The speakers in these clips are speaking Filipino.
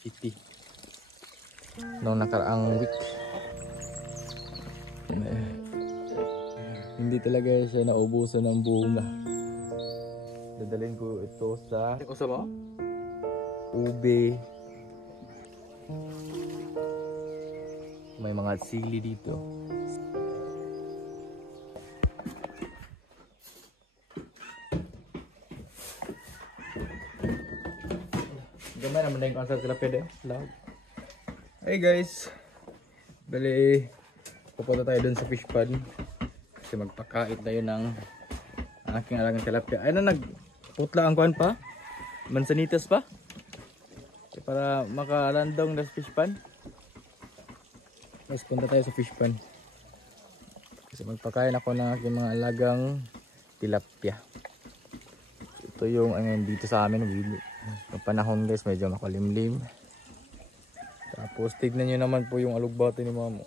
City noong nakaraang week. Hindi talaga siya naubusan ng bunga. Dadalhin ko ito sa ube. May mga sili dito. Ganda naman na yung answer tilapia din. Hey guys, bali pupunta tayo dun sa fish pond kasi magpakait tayo ng aking alagang tilapia. Ay na, nagputla ang kuhan pa, mansanitas pa para makalandong na fish pond. Guys, punta tayo sa fish pond kasi magpakain ako ng aking mga alagang tilapia. Ito yung dito sa amin ng panahon guys, medyo makulimlim. Tapos tignan nyo naman po yung alugbati ni mamo.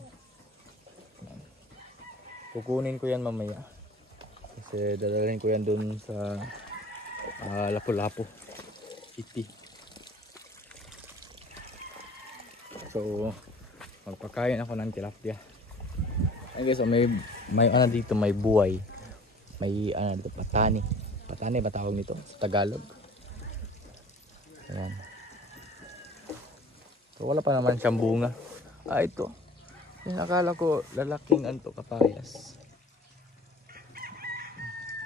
Kukunin ko yan mamaya kasi dadalhin ko yan dun sa Lapu-Lapu City. So magpakain ako ng tilapia. Ay guys, so may dito, may buhay. May dito, patani. Patani ba tawag nito sa Tagalog? Ayan. So wala pa naman siyang bunga. Ito. Yung akala ko lalaking kapayas.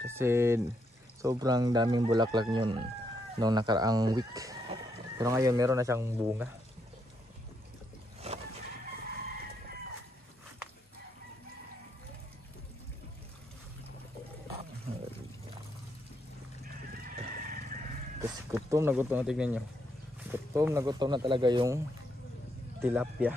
Kasi sobrang daming bulaklak yun noong nakaraang week. Pero ngayon meron na siyang bunga. Kasi gutom na gutom, tignan nyo. Gutom na talaga yung tilapia.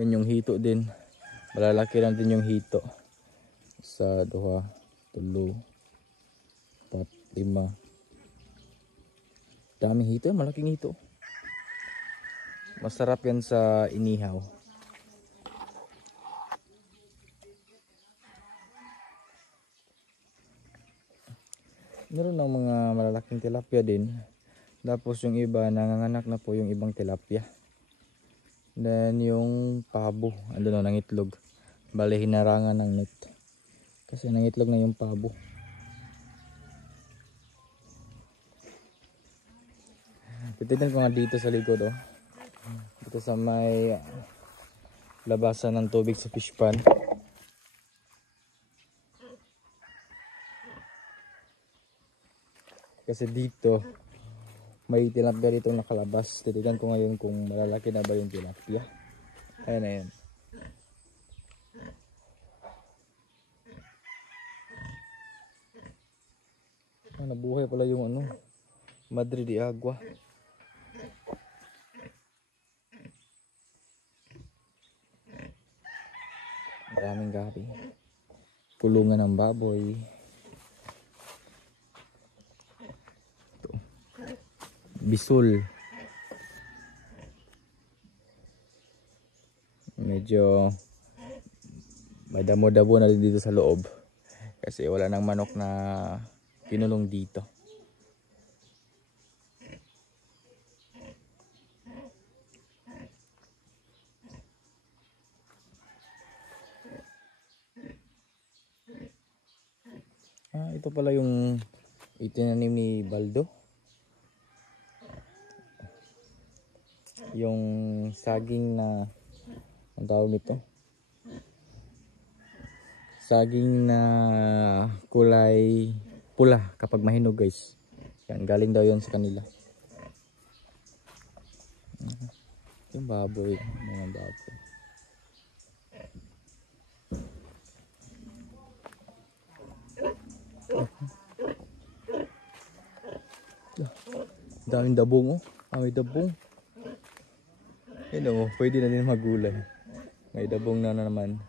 Yan yung hito din. Malalaki lang din yung hito. 1, 2, 3, 4, 5. Daming hito, malaking hito. Masarap yan sa inihaw. Meron ng mga malalaking tilapia din. Tapos yung iba, nanganganak na po yung ibang tilapia. Then yung pabo, andun na nangitlog. Bale hinarangan ng net. Kasi nangitlog na yung pabo. Titignan ko nga dito sa likod dito sa may labasan ng tubig sa fish pond. Kasi dito may tilapia dito nakalabas. Titignan ko ngayon kung malalaki na ba yung tilapia. Ayan na yan. Nabuhay pala yung Madre de Agua. Maraming gabi. Kulungan ng baboy. Bisul. Medyo madamo-damo na dito sa loob. Kasi wala nang manok na kinulong dito. Ito pala yung itinanim ni Baldo. Yung saging na, ang tawag nito, saging na kulay pula kapag mahinog guys. Yan, galing daw yon sa kanila. Yung baboy, mga baboy. Daming dabong oh. May dabong. Yun oh, pwede na din magulay. May dabong na naman.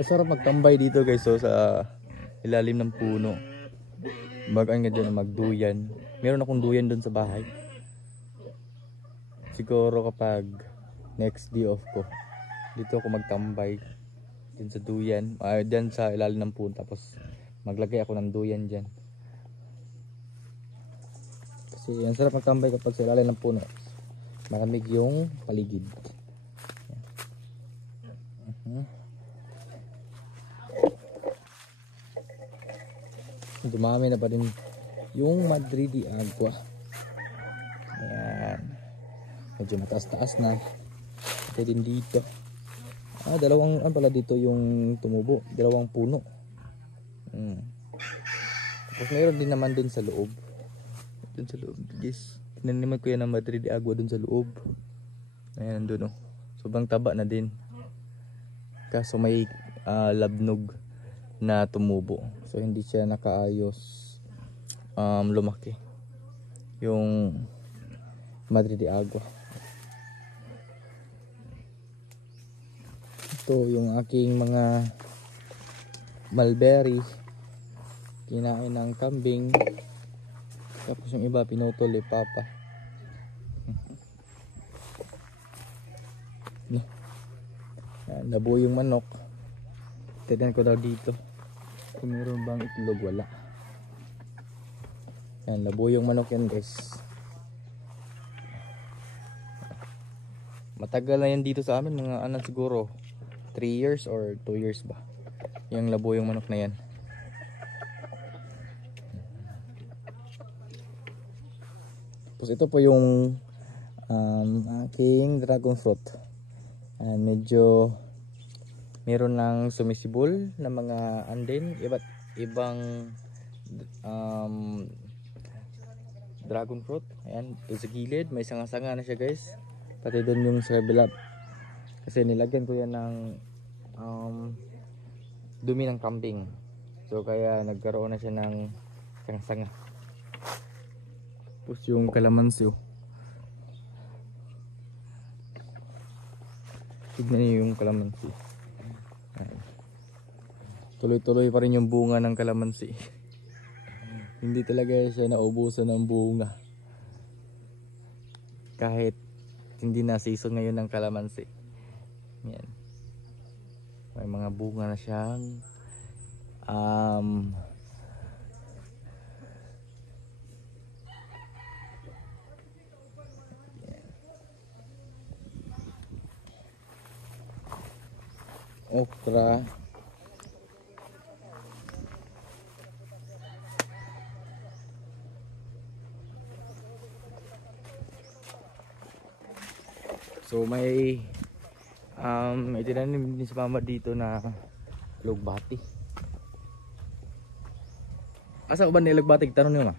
Sarap magtambay dito guys, so sa ilalim ng puno. Bagaan nga dyan magduyan. Meron akong duyan dun sa bahay. Siguro kapag next day off ko, dito ako magtambay dun sa duyan, dyan sa ilalim ng puno. Tapos maglagay ako ng duyan dyan. Kasi ang sarap magtambay kapag sa ilalim ng puno. Malamig yung paligid. Dumami na pa rin yung Madre de Agua. Ayan. Medyo mataas-taas na. Ito din dito. Dalawang pala dito yung tumubo. Dalawang puno. Tapos mayroon din naman dun sa loob. Dun sa loob guys. Tinaniman ko yan ng Madre de Agua dun sa loob. Ayan dun oh. Sobrang taba na din. Kaso may labnog na tumubo. So hindi siya nakaayos lumaki yung Madre de Agua. Ito yung aking mga mulberry, kinain ng kambing. Tapos yung iba pinutol ni Papa. Nabuo yung manok. Tignan ko daw dito kung meron bang itlog. Wala. Yan, labo yung manok yan guys. Matagal na yan dito sa amin, mga siguro 3 years or 2 years ba. Yung labo yung manok na yan. Tapos ito po yung aking dragon fruit. Medyo meron ng sumisibol na mga andin, iba't ibang dragon fruit. Ayan, sa gilid may sanga-sanga na siya guys. Pati doon yung sa kabila. Kasi nilagyan ko yan ng dumi ng kambing. So kaya nagkaroon na siya ng sanga-sanga. Tapos yung kalamansi oh. Tignan niyo yung kalamansi. Tuloy-tuloy pa rin yung bunga ng kalamansi. Hindi talaga siya naubusan ng bunga. Kahit hindi na season ngayon ng kalamansi. Yan. May mga bunga na siyang okra. So may itinanim din si Mama dito na lugbati. Asa uban ni lugbati? Tanong niyo ma.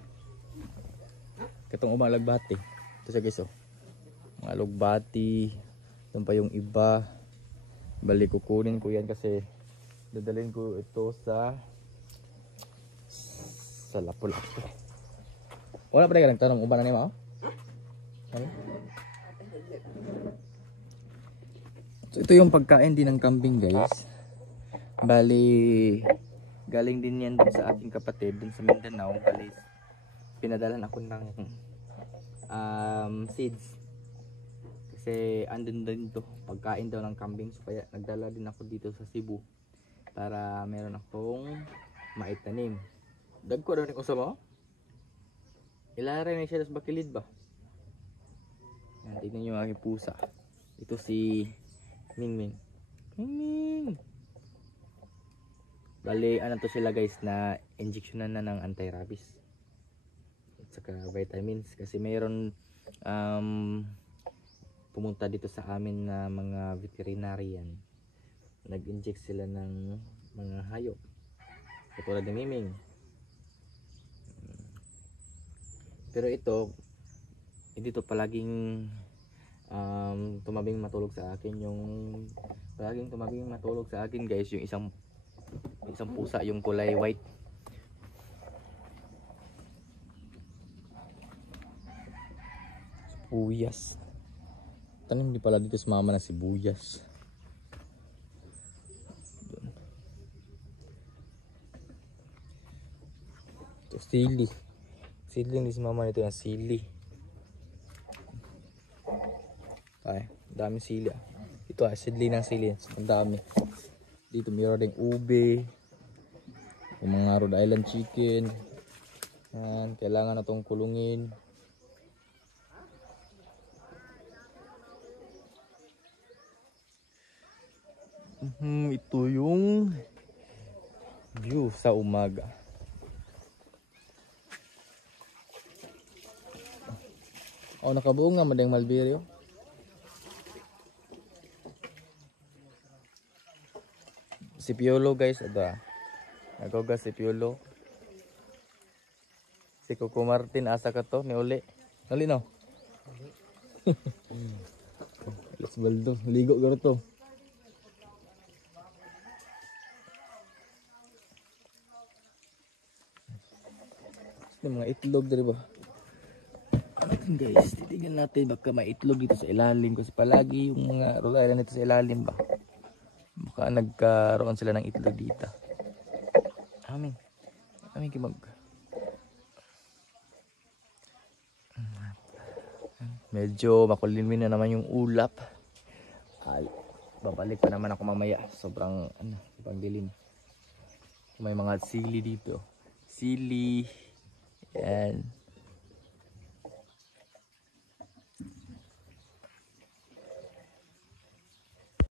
Katong ubang lugbati. Ito siya guys oh. Mga lugbati. Doon pa yung iba. Bali kukunin ko yan kasi dadalhin ko ito sa Lapu-Lapu. Wala pa rin ka nagtanong uban na niya ma oh? Ano? So ito yung pagkain din ng kambing guys. Bali galing din yan dun sa aking kapatid dun sa Mindanao. Bali pinadalan ako ng seeds. Kasi andun din to, pagkain daw ng kambing. So kaya nagdala din ako dito sa Cebu para meron akong maitanim. Dagko daw ni ko sa mo. Ilaray na siya sa bakilid ba? Yan, tignan nyo ang aking pusa. Ito si Mingming. Mingming! Bali, ano to sila guys, na injectionan na ng anti-rabies. At saka vitamins. Kasi mayroon pumunta dito sa amin na mga veterinarian. Nag-inject sila ng mga hayop. Katulad ng Miming. Pero ito, hindi to palaging tumabing matulog sa akin. Yung palaging tumabing matulog sa akin guys, yung isang pusa, yung kulay white. Sibuyas. Tanim di pala dito sa mama na sibuyas. Ito sili. Seedling di sa mama nito yung sili. Ay, dami sili. Ito ay seedling ng sili. Ang dami. Dito mayroon ding ube. Yung mga Rhode Island chicken. Yan, kailangan na itong kulungin. Ito yung view sa umaga. Oh, nakabuo nga madang malberyo. Si Piolo guys, ada. Nagoga si Piolo. Si Coco Martin asa ka to ni uli. Uli no. Let's baldo, ligo garo to. May mga itlog diri ba? Guys, titignan natin baka may itlog dito sa ilalim kasi palagi yung mga Rhode Island dito sa ilalim ba. Baka nagkaroon sila ng itlog dito. Amin kimag. Medyo makulimlim na naman yung ulap. Babalik pa naman ako mamaya. Sobrang dilim. May mga sili dito. Sili. Yan.